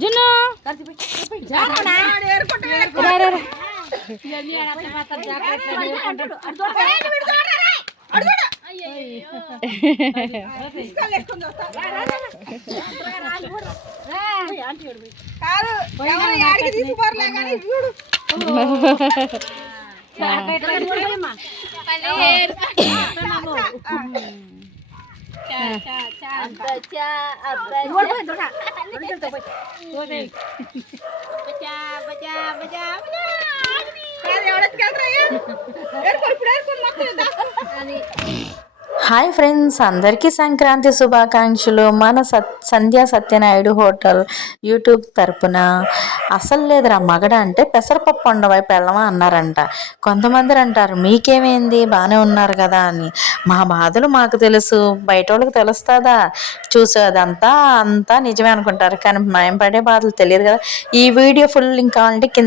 జున్ను hi friends, అందరికీ సంక్రాంతి శుభాకాంక్షలు. మన సంధ్యా సత్యనాయుడు హోటల్ యూట్యూబ్ తరపున అసలు లేదురా మగడ అంటే పెసరపప్పు వండవై పెళ్ళమా అన్నారంట. కొంతమంది అంటారు మీకేమైంది బాగానే ఉన్నారు కదా అని. మా బాధలు మాకు తెలుసు, బయట వాళ్ళకి తెలుస్తుందా? చూసేదంతా అంతా నిజమే అనుకుంటారు, కానీ మేము పడే బాధలు తెలియదు కదా. ఈ వీడియో ఫుల్ లింక్ కావాలంటే కింద